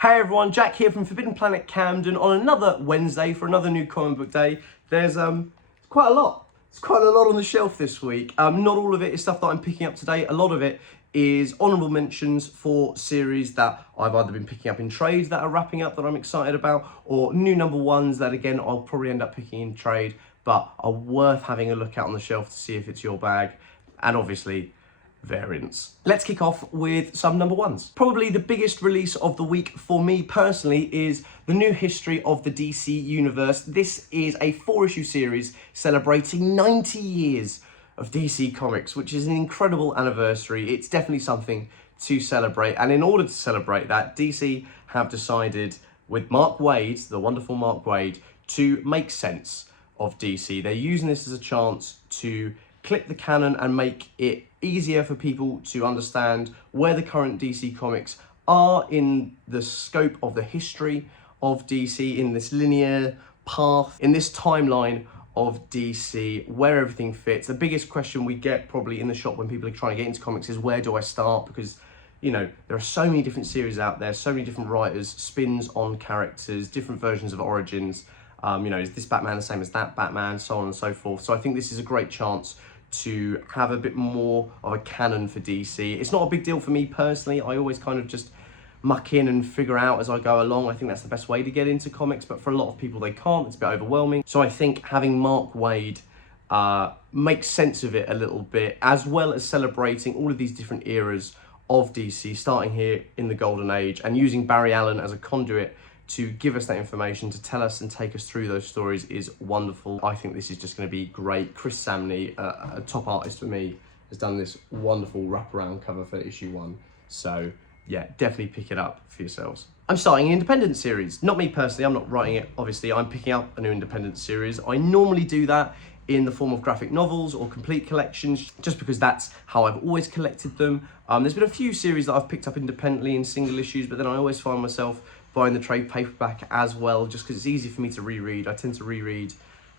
Hey everyone, Jack here from Forbidden Planet Camden on another Wednesday for another new comic book day. There's quite a lot. It's quite a lot on the shelf this week. Not all of it is stuff that I'm picking up today. A lot of it is honourable mentions for series that I've either been picking up in trade that are wrapping up that I'm excited about, or new number ones that again I'll probably end up picking in trade but are worth having a look at on the shelf to see if it's your bag, and obviously variants. Let's kick off with some number ones. Probably the biggest release of the week for me personally is the new history of the DC universe. This is a 4-issue series celebrating 90 years of DC Comics, which is an incredible anniversary. It's definitely something to celebrate, and in order to celebrate that, DC have decided with Mark Waid, the wonderful Mark Waid, to make sense of DC. They're using this as a chance to clip the canon and make it easier for people to understand where the current DC comics are in the scope of the history of DC, in this linear path, in this timeline of DC, where everything fits. The biggest question we get probably in the shop when people are trying to get into comics is, where do I start? Because, you know, there are so many different series out there, so many different writers, spins on characters, different versions of origins. You know, is this Batman the same as that Batman, so on and so forth. So I think this is a great chance to have a bit more of a canon for DC. It's not a big deal for me personally. I always kind of just muck in and figure out as I go along. I think that's the best way to get into comics, but for a lot of people they can't. It's a bit overwhelming. So I think having Mark Waid make sense of it a little bit, as well as celebrating all of these different eras of DC, starting here in the Golden Age and using Barry Allen as a conduit to give us that information, to tell us and take us through those stories, is wonderful. I think this is just going to be great. Chris Samney, a top artist for me, has done this wonderful wraparound cover for issue 1. So yeah, definitely pick it up for yourselves. I'm starting an independent series. Not me personally, I'm not writing it, obviously. I'm picking up a new independent series. I normally do that in the form of graphic novels or complete collections, just because that's how I've always collected them. There's been a few series that I've picked up independently in single issues, but then I always find myself buying the trade paperback as well, just because it's easy for me to reread. I tend to reread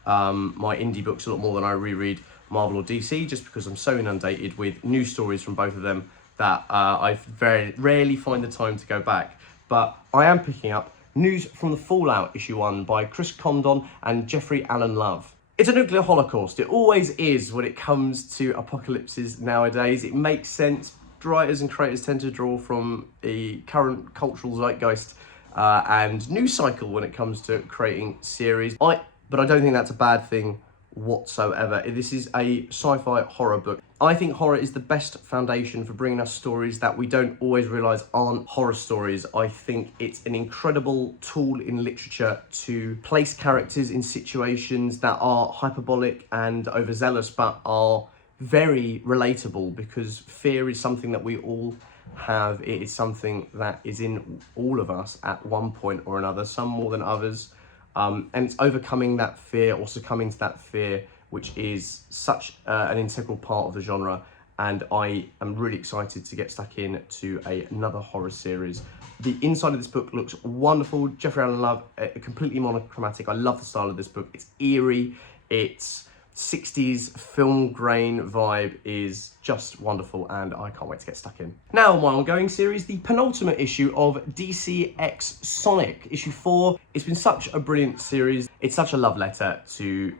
my indie books a lot more than I reread Marvel or DC, just because I'm so inundated with new stories from both of them that I very rarely find the time to go back. But I am picking up News from the Fallout issue 1 by Chris Camden and Jeffrey Allen Love. It's a nuclear holocaust. It always is when it comes to apocalypses nowadays. It makes sense. Writers and creators tend to draw from the current cultural zeitgeist and news cycle when it comes to creating series. But I don't think that's a bad thing whatsoever. This is a sci-fi horror book. I think horror is the best foundation for bringing us stories that we don't always realise aren't horror stories. I think it's an incredible tool in literature to place characters in situations that are hyperbolic and overzealous but are very relatable, because fear is something that we all have. It is something that is in all of us at one point or another, some more than others, and it's overcoming that fear or succumbing to that fear, which is such an integral part of the genre. And I am really excited to get stuck in to another horror series. The inside of this book looks wonderful. Jeffrey Allen Love, completely monochromatic. I love the style of this book. It's eerie, it's 60s film grain vibe is just wonderful, and I can't wait to get stuck in. Now, my ongoing series, the penultimate issue of DCX Sonic, issue 4. It's been such a brilliant series. It's such a love letter to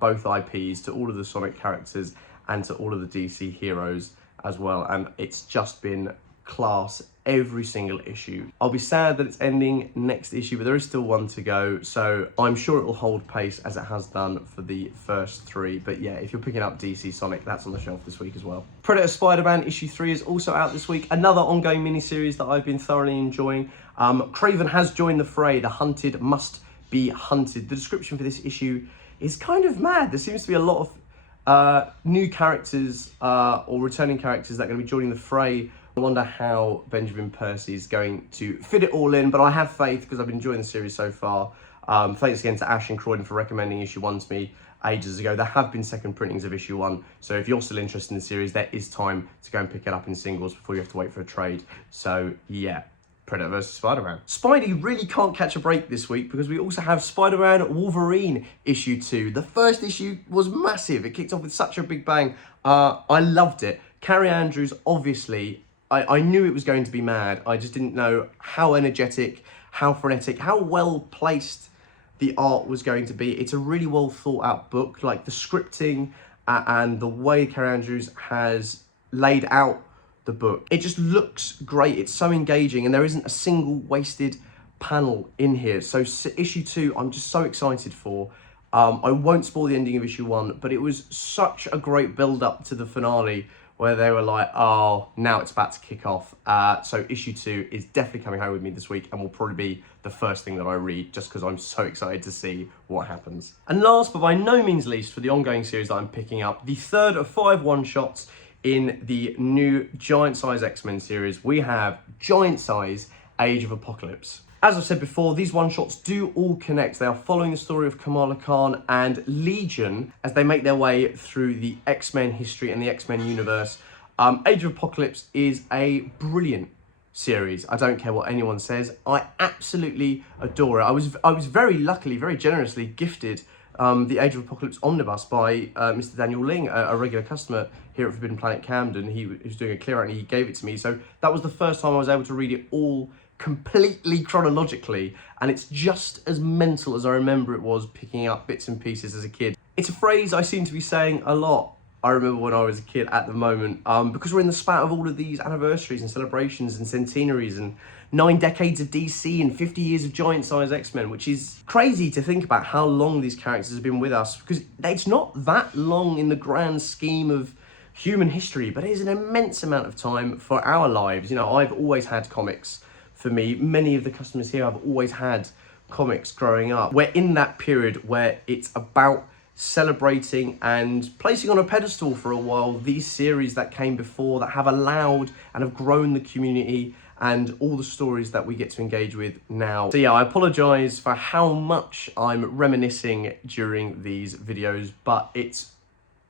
both IPs, to all of the Sonic characters and to all of the DC heroes as well, and it's just been class every single issue. I'll be sad that it's ending next issue, but there is still one to go, so I'm sure it will hold pace as it has done for the first 3. But yeah, if you're picking up DC Sonic, that's on the shelf this week as well. Predator Spider-Man issue 3 is also out this week, another ongoing miniseries that I've been thoroughly enjoying. Craven has joined the fray. The hunted must be hunted. The description for this issue is kind of mad. There seems to be a lot of new characters or returning characters that are going to be joining the fray. I wonder how Benjamin Percy is going to fit it all in, but I have faith because I've been enjoying the series so far. Thanks again to Ash and Croydon for recommending issue 1 to me ages ago. There have been second printings of issue 1, so if you're still interested in the series, there is time to go and pick it up in singles before you have to wait for a trade. So yeah, Predator vs. Spider-Man. Spidey really can't catch a break this week because we also have Spiderman Wolverine issue 2. The first issue was massive. It kicked off with such a big bang. I loved it. Carrie Andrews, obviously, I knew it was going to be mad. I just didn't know how energetic, how frenetic, how well placed the art was going to be. It's a really well thought out book. Like the scripting and the way Kerry Andrews has laid out the book, it just looks great. It's so engaging, and there isn't a single wasted panel in here. So issue 2, I'm just so excited for. I won't spoil the ending of issue 1, but it was such a great build up to the finale where they were like, oh, now it's about to kick off. So issue 2 is definitely coming home with me this week and will probably be the first thing that I read, just because I'm so excited to see what happens. And last, but by no means least, for the ongoing series that I'm picking up, the third of 5 one-shots in the new Giantsize X-Men series, we have Giantsize Age of Apocalypse. As I've said before, these one-shots do all connect. They are following the story of Kamala Khan and Legion as they make their way through the X-Men history and the X-Men universe. Age of Apocalypse is a brilliant series. I don't care what anyone says. I absolutely adore it. I was very luckily, very generously gifted the Age of Apocalypse omnibus by Mr. Daniel Ling, a regular customer here at Forbidden Planet Camden. He was doing a clear out and he gave it to me. So that was the first time I was able to read it all completely chronologically, and it's just as mental as I remember it was picking up bits and pieces as a kid. It's a phrase I seem to be saying a lot. I remember when I was a kid at the moment, because we're in the spat of all of these anniversaries and celebrations and centenaries and 9 decades of DC and 50 years of Giantsize X-Men, which is crazy to think about how long these characters have been with us, because it's not that long in the grand scheme of human history, but it is an immense amount of time for our lives. You know, I've always had comics. For me, many of the customers here have always had comics growing up. We're in that period where it's about celebrating and placing on a pedestal for a while these series that came before, that have allowed and have grown the community and all the stories that we get to engage with now. So yeah, I apologise for how much I'm reminiscing during these videos, but it's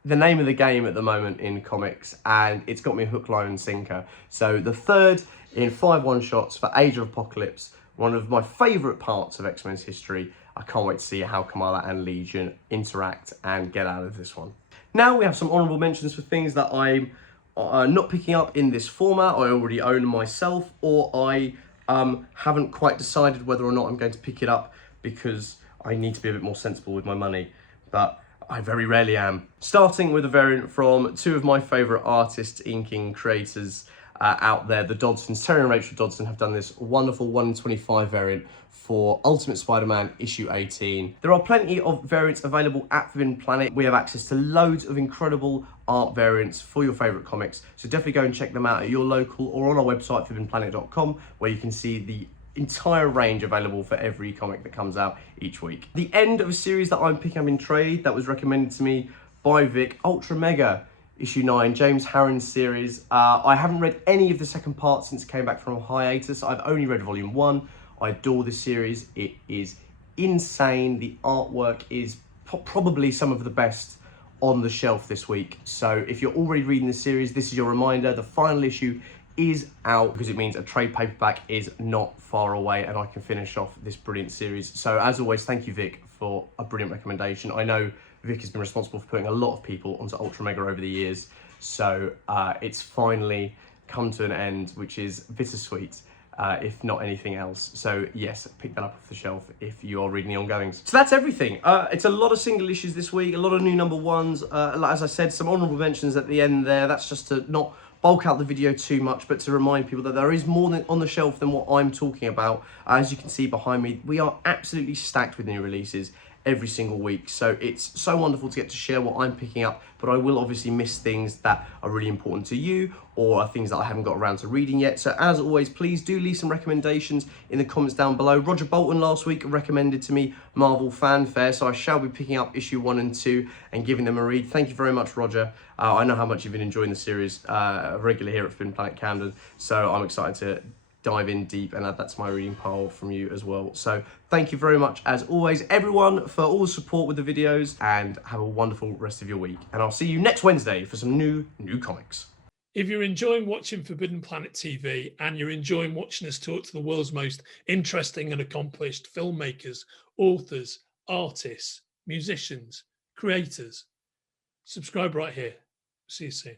the name of the game at the moment in comics, and it's got me hook, line and sinker. So the third in 5 one-shots for Age of Apocalypse, one of my favourite parts of X-Men's history. I can't wait to see how Kamala and Legion interact and get out of this one. Now we have some honourable mentions for things that I'm not picking up in this format, I already own myself, or I haven't quite decided whether or not I'm going to pick it up because I need to be a bit more sensible with my money, but I very rarely am. Starting with a variant from 2 of my favourite artists, inking creators out there, the Dodsons. Terry and Rachel Dodson have done this wonderful 1 in 25 variant for Ultimate Spider-Man issue 18. There are plenty of variants available at Forbidden Planet. We have access to loads of incredible art variants for your favourite comics, so definitely go and check them out at your local or on our website, forbiddenplanet.com, where you can see the entire range available for every comic that comes out each week. The end of a series that I'm picking up in trade that was recommended to me by Vic, Ultra Mega issue 9, James Harren's series. I haven't read any of the second part since it came back from a hiatus. I've only read volume 1. I adore this series. It is insane. The artwork is probably some of the best on the shelf this week. So if you're already reading this series, this is your reminder. The final issue is out, because it means a trade paperback is not far away and I can finish off this brilliant series. So as always, thank you, Vic, for a brilliant recommendation. I know Vic has been responsible for putting a lot of people onto Ultra Mega over the years, so it's finally come to an end, which is bittersweet, if not anything else. So yes, pick that up off the shelf if you are reading the ongoings. So that's everything. It's a lot of single issues this week, a lot of new number 1s. As I said, some honourable mentions at the end there. That's just to not bulk out the video too much, but to remind people that there is more on the shelf than what I'm talking about. As you can see behind me, we are absolutely stacked with new releases every single week, so it's so wonderful to get to share what I'm picking up, but I will obviously miss things that are really important to you or are things that I haven't got around to reading yet. So as always, please do leave some recommendations in the comments down below. Roger Bolton last week recommended to me Marvel Fanfare, so I shall be picking up issue 1 and 2 and giving them a read. Thank you very much, Roger. I know how much you've been enjoying the series regularly here at Forbidden Planet Camden, so I'm excited to dive in deep and add that to my reading pile from you as well. So thank you very much as always, everyone, for all the support with the videos, and have a wonderful rest of your week, and I'll see you next Wednesday for some new comics. If you're enjoying watching Forbidden Planet TV and you're enjoying watching us talk to the world's most interesting and accomplished filmmakers, authors, artists, musicians, creators, subscribe right here. See you soon.